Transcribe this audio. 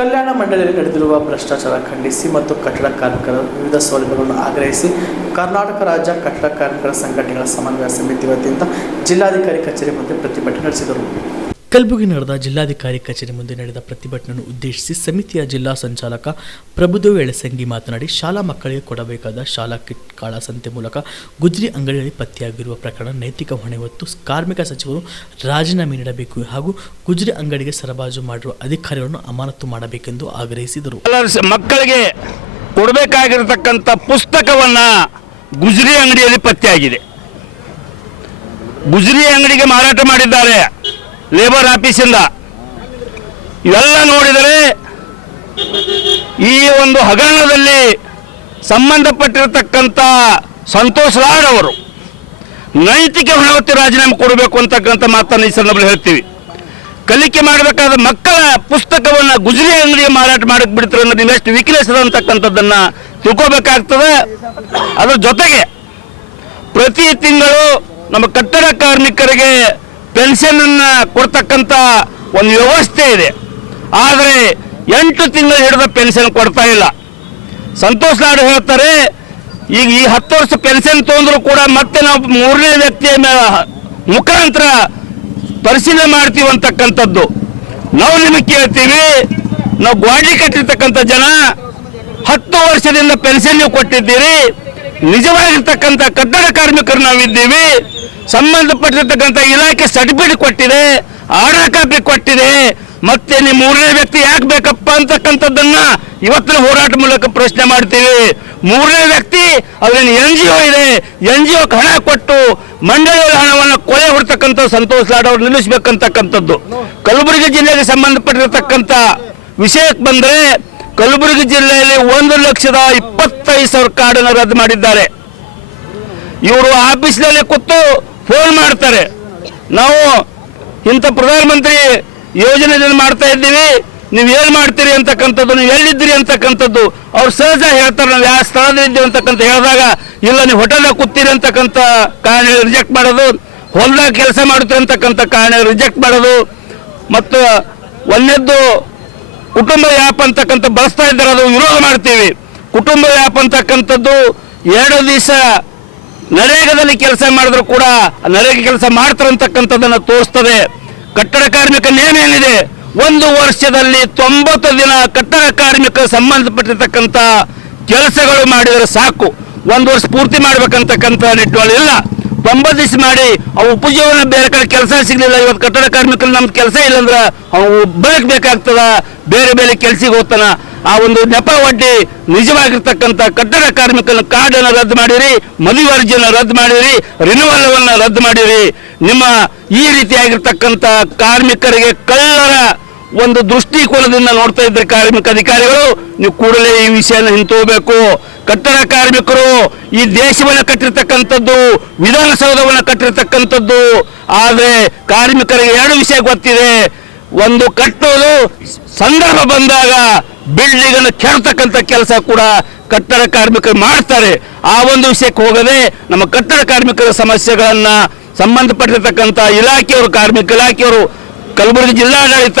ಕಲ್ಯಾಣ ಮಂಡಳಿಯಲ್ಲಿ ನಡೆದಿರುವ ಭ್ರಷ್ಟಾಚಾರ ಖಂಡಿಸಿ ಮತ್ತು ಕಟ್ಟಡ ಕಾರ್ಮಿಕರ ವಿವಿಧ ಸೌಲಭ್ಯಗಳನ್ನು ಆಗ್ರಹಿಸಿ ಕರ್ನಾಟಕ ರಾಜ್ಯ ಕಟ್ಟಡ ಕಾರ್ಮಿಕರ ಸಂಘಟನೆಗಳ ಸಮನ್ವಯ ಸಮಿತಿ ವತಿಯಿಂದ ಜಿಲ್ಲಾಧಿಕಾರಿ ಕಚೇರಿ ಮುಂದೆ ಪ್ರತಿಭಟನೆ ನಡೆಸಿದರು. ಕಲಬುರಗಿ ನಡೆದ ಜಿಲ್ಲಾಧಿಕಾರಿ ಕಚೇರಿ ಮುಂದೆ ನಡೆದ ಪ್ರತಿಭಟನೆಯನ್ನು ಉದ್ದೇಶಿಸಿ ಸಮಿತಿಯ ಜಿಲ್ಲಾ ಸಂಚಾಲಕ ಪ್ರಭುದೇವ್ ಎಳಸಂಗಿ ಮಾತನಾಡಿ, ಶಾಲಾ ಮಕ್ಕಳಿಗೆ ಕೊಡಬೇಕಾದ ಶಾಲಾ ಕಿಟ್ ಕಾಳಸಂತೆ ಮೂಲಕ ಗುಜರಿ ಅಂಗಡಿಯಲ್ಲಿ ಪತ್ತೆಯಾಗಿರುವ ಪ್ರಕರಣ ನೈತಿಕ ಹೊಣೆ ಹೊತ್ತು ಕಾರ್ಮಿಕ ಸಚಿವರು ರಾಜೀನಾಮೆ ನೀಡಬೇಕು ಹಾಗೂ ಗುಜರಿ ಅಂಗಡಿಗೆ ಸರಬರಾಜು ಮಾಡಿರುವ ಅಧಿಕಾರಿಗಳನ್ನು ಅಮಾನತು ಮಾಡಬೇಕೆಂದು ಆಗ್ರಹಿಸಿದರು. ಮಕ್ಕಳಿಗೆ ಕೊಡಬೇಕಾಗಿರತಕ್ಕಂಥ ಪುಸ್ತಕವನ್ನ ಗುಜರಿ ಅಂಗಡಿಯಲ್ಲಿ ಪತ್ತೆಯಾಗಿದೆ. ಗುಜರಿ ಅಂಗಡಿಗೆ ಮಾರಾಟ ಮಾಡಿದ್ದಾರೆ. ಲೇಬರ್ ಆಫೀಸಿಂದ ಇವೆಲ್ಲ ನೋಡಿದರೆ ಈ ಒಂದು ಹಗರಣದಲ್ಲಿ ಸಂಬಂಧಪಟ್ಟಿರತಕ್ಕಂಥ ಸಂತೋಷ್ ಲಾಡ್ ಅವರು ನೈತಿಕ ಹೊಣವತ್ತಿ ರಾಜೀನಾಮೆ ಕೊಡಬೇಕು ಅಂತಕ್ಕಂಥ ಮಾತನ್ನು ಈ ಸಂದರ್ಭದಲ್ಲಿ ಹೇಳ್ತೀವಿ. ಕಲಿಕೆ ಮಾಡಬೇಕಾದ ಮಕ್ಕಳ ಪುಸ್ತಕವನ್ನು ಗುಜರಿ ಅಂಗಡಿಗೆ ಮಾರಾಟ ಮಾಡಕ್ಕೆ ಬಿಡ್ತಾರೆ ಅಂದ್ರೆ ನೀವು ಎಷ್ಟು ವಿಕ್ಲೇಸದ ಅಂತಕ್ಕಂಥದ್ದನ್ನ ತಿಳ್ಕೋಬೇಕಾಗ್ತದೆ. ಅದ್ರ ಜೊತೆಗೆ ಪ್ರತಿ ತಿಂಗಳು ನಮ್ಮ ಕಟ್ಟಡ ಕಾರ್ಮಿಕರಿಗೆ ಪೆನ್ಷನ್ ಅನ್ನ ಕೊಡ್ತಕ್ಕಂಥ ಒಂದು ವ್ಯವಸ್ಥೆ ಇದೆ. ಆದರೆ ಎಂಟು ತಿಂಗಳು ಹಿಡಿದ ಪೆನ್ಷನ್ ಕೊಡ್ತಾ ಇಲ್ಲ. ಸಂತೋಷ್ ನಾಡು ಹೇಳ್ತಾರೆ, ಈಗ ಈ ಹತ್ತು ವರ್ಷ ಪೆನ್ಷನ್ ತೊಗೊಂಡ್ರು ಕೂಡ ಮತ್ತೆ ನಾವು ಮೂರನೇ ವ್ಯಕ್ತಿಯ ಮುಖಾಂತರ ಪರಿಶೀಲನೆ ಮಾಡ್ತೀವಿ ಅಂತಕ್ಕಂಥದ್ದು. ನಾವು ನಿಮಗೆ ಕೇಳ್ತೀವಿ, ನಾವು ಗ್ವಾಡಿ ಕಟ್ಟಿರ್ತಕ್ಕಂಥ ಜನ ಹತ್ತು ವರ್ಷದಿಂದ ಪೆನ್ಷನ್ ನೀವು ಕೊಟ್ಟಿದ್ದೀರಿ, ನಿಜವಾಗಿರ್ತಕ್ಕಂಥ ಕಟ್ಟಡ ಕಾರ್ಮಿಕರು ನಾವಿದ್ದೀವಿ ಸಂಬಂಧಪಟ್ಟಿರ್ತಕ್ಕಂಥ ಇಲಾಖೆ ಸರ್ಟಿಫಿಕೇಟ್ ಕೊಟ್ಟಿದೆ ಆರ್ಡರ್ ಕಾಪಿ ಕೊಟ್ಟಿದೆ, ಮತ್ತೆ ನಿಮ್ಮ ಮೂರನೇ ವ್ಯಕ್ತಿ ಯಾಕೆ ಬೇಕಪ್ಪ ಅಂತಕ್ಕಂಥದ್ದನ್ನ ಇವತ್ತಿನ ಹೋರಾಟ ಮೂಲಕ ಪ್ರಶ್ನೆ ಮಾಡ್ತೀವಿ. ಮೂರನೇ ವ್ಯಕ್ತಿ ಅದ್ರಲ್ಲಿ ಎನ್ ಜಿ ಒ ಇದೆ ಎನ್ ಜಿ ಒ ಹಣ ಕೊಟ್ಟು ಮಂಡಳಿಯ ಹಣವನ್ನು ಕೊಲೆ ಹೊಡ್ತಕ್ಕಂಥ ಸಂತೋಷ್ ಲಾಡ್ ಅವ್ರು ನಿಲ್ಲಿಸಬೇಕಂತಕ್ಕಂಥದ್ದು. ಕಲಬುರಗಿ ಜಿಲ್ಲೆಗೆ ಸಂಬಂಧಪಟ್ಟಿರತಕ್ಕಂಥ ವಿಷಯಕ್ಕೆ ಬಂದರೆ ಕಲಬುರಗಿ ಜಿಲ್ಲೆಯಲ್ಲಿ ಒಂದು ಲಕ್ಷದ ಇಪ್ಪತ್ತೈದು ಸಾವಿರ ಕಾರ್ಡನ್ನು ರದ್ದು ಮಾಡಿದ್ದಾರೆ. ಇವರು ಆಫೀಸ್ನಲ್ಲಿ ಕೂತು ಫೋನ್ ಮಾಡ್ತಾರೆ. ನಾವು ಇಂಥ ಪ್ರಧಾನಮಂತ್ರಿ ಯೋಜನೆ ಮಾಡ್ತಾ ಇದ್ದೀವಿ, ನೀವು ಏನು ಮಾಡ್ತೀರಿ ಅಂತಕ್ಕಂಥದ್ದು, ನೀವು ಎಲ್ಲಿದ್ದೀರಿ ಅಂತಕ್ಕಂಥದ್ದು, ಅವ್ರು ಸಹಜ ಹೇಳ್ತಾರೆ, ನಾವು ಯಾವ ಸ್ಥಳದಲ್ಲಿ ಇದ್ದೀವಿ ಅಂತಕ್ಕಂಥ ಹೇಳಿದಾಗ, ಇಲ್ಲ, ನೀವು ಹೋಟೆಲ್ದಾಗ ಕೂತೀರಿ ಅಂತಕ್ಕಂಥ ಕಾರಣ ರಿಜೆಕ್ಟ್ ಮಾಡೋದು, ಹೊಲ್ದಾಗ ಕೆಲಸ ಮಾಡುತ್ತೀರಿ ಅಂತಕ್ಕಂಥ ಕಾರಣ ರಿಜೆಕ್ಟ್ ಮಾಡೋದು, ಮತ್ತು ಒಂದೇದ್ದು ಕುಟುಂಬ ಯಾಪ್ ಅಂತಕ್ಕಂಥ ಬಳಸ್ತಾ ಇದ್ದಾರೆ, ಅದು ವಿರೋಧ ಮಾಡ್ತೀವಿ. ಕುಟುಂಬ ಯಾಪ್ ಅಂತಕ್ಕಂಥದ್ದು ಎರಡು ದಿವಸ ನರೇಗಾದಲ್ಲಿ ಕೆಲಸ ಮಾಡಿದ್ರು ಕೂಡ ನರೇಗ ಕೆಲಸ ಮಾಡ್ತಾರಂತಕ್ಕಂಥದ್ದನ್ನ ತೋರಿಸ್ತದೆ. ಕಟ್ಟಡ ಕಾರ್ಮಿಕ ನೇಮ ಏನಿದೆ? ಒಂದು ವರ್ಷದಲ್ಲಿ ತೊಂಬತ್ತು ದಿನ ಕಟ್ಟಡ ಕಾರ್ಮಿಕ ಸಂಬಂಧಪಟ್ಟಿರ್ತಕ್ಕಂಥ ಕೆಲಸಗಳು ಮಾಡಿದರೆ ಸಾಕು. ಒಂದು ವರ್ಷ ಪೂರ್ತಿ ಮಾಡ್ಬೇಕಂತಕ್ಕಂಥ ನಿಟ್ಟಿನಲ್ಲಿ ಇಲ್ಲ. ತೊಂಬತ್ತು ದಿವಸ ಮಾಡಿ ಅವು ಉಪಜೀವನ ಬೇರೆ ಕಡೆ ಕೆಲಸ ಸಿಗಲಿಲ್ಲ. ಇವತ್ತು ಕಟ್ಟಡ ಕಾರ್ಮಿಕರು ನಮ್ದು ಕೆಲಸ ಇಲ್ಲಂದ್ರೆ ಅವು ಬದುಕಬೇಕಾಗ್ತದ ಬೇರೆ ಬೇರೆ ಕೆಲಸಿಗೆ ಹೋಗ್ತಾನ. ಆ ಒಂದು ನೆಪ ಒಡ್ಡಿ ನಿಜವಾಗಿರ್ತಕ್ಕಂಥ ಕಟ್ಟಡ ಕಾರ್ಮಿಕನ ಕಾರ್ಡನ್ನು ರದ್ದು ಮಾಡಿರಿ ಮದುವೆ ಅರ್ಜಿಯನ್ನು ರದ್ದು ಮಾಡಿರಿ ರಿನ್ಯೂವಲ್ವನ್ನು ರದ್ದು ಮಾಡಿರಿ. ನಿಮ್ಮ ಈ ರೀತಿಯಾಗಿರ್ತಕ್ಕಂಥ ಕಾರ್ಮಿಕರಿಗೆ ಕಳ್ಳರ ಒಂದು ದೃಷ್ಟಿಕೋನದಿಂದ ನೋಡ್ತಾ ಇದ್ರೆ ಕಾರ್ಮಿಕ ಅಧಿಕಾರಿಗಳು, ನೀವು ಕೂಡಲೇ ಈ ವಿಷಯನ ಹಿಂತೋಬೇಕು. ಕಟ್ಟಡ ಕಾರ್ಮಿಕರು ಈ ದೇಶವನ್ನು ಕಟ್ಟಿರ್ತಕ್ಕಂಥದ್ದು, ವಿಧಾನಸೌಧವನ್ನು ಕಟ್ಟಿರ್ತಕ್ಕಂಥದ್ದು. ಆದರೆ ಕಾರ್ಮಿಕರಿಗೆ ಎರಡು ವಿಷಯ ಗೊತ್ತಿದೆ. ಒಂದು ಕಟ್ಟೋದು ಸಂದರ್ಭ ಬಂದಾಗ ಬಿಲ್ಡಿಂಗ್ ಅನ್ನು ಕೆಡ್ತಕ್ಕಂಥ ಕೆಲಸ ಕೂಡ ಕಟ್ಟಡ ಕಾರ್ಮಿಕರು ಮಾಡ್ತಾರೆ. ಆ ಒಂದು ವಿಷಯಕ್ಕೆ ಹೋಗದೆ ನಮ್ಮ ಕಟ್ಟಡ ಕಾರ್ಮಿಕರ ಸಮಸ್ಯೆಗಳನ್ನ ಸಂಬಂಧಪಟ್ಟಿರ್ತಕ್ಕಂಥ ಇಲಾಖೆಯವರು, ಕಾರ್ಮಿಕ ಇಲಾಖೆಯವರು, ಕಲಬುರಗಿ ಜಿಲ್ಲಾಡಳಿತ